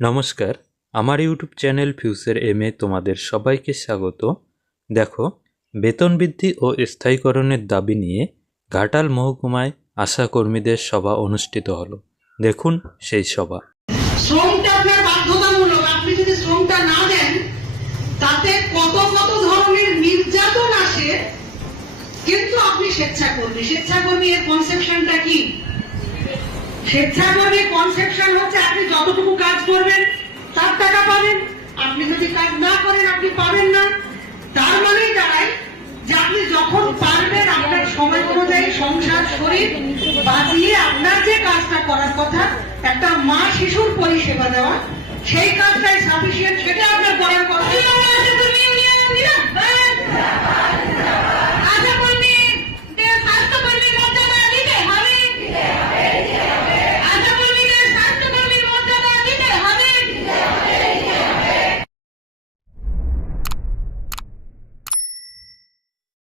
নমস্কার, আমার YouTube channel future এ তোমাদের সবাইকে স্বাগত। দেখো, বেতন বৃদ্ধি ও স্থায়ীকরণের দাবি নিয়ে ঘাটাল মহকুমায় আশা কর্মীদের সভা অনুষ্ঠিত হলো। দেখুন সেই সভা। স্বেচ্ছাকর্মী। স্বেচ্ছাকর্মী এর কনসেপশনটা কি? স্বেচ্ছাকর্মী কনসেপশন হচ্ছে আপনি করবেন, তার টাকা পাবেন। আপনি যদি কাজ না করেন, আপনি পাবেন না। তার মানে দাঁড়ায় যে আপনি যখন পারবেন, আপনার সময় অনুযায়ী সংসার শরীর বাঁচিয়ে আপনার যে কাজটা করার কথা, একটা মা শিশুর পরিষেবা দেওয়া, সেই কাজটাই সাফিসিয়েন্ট সেটা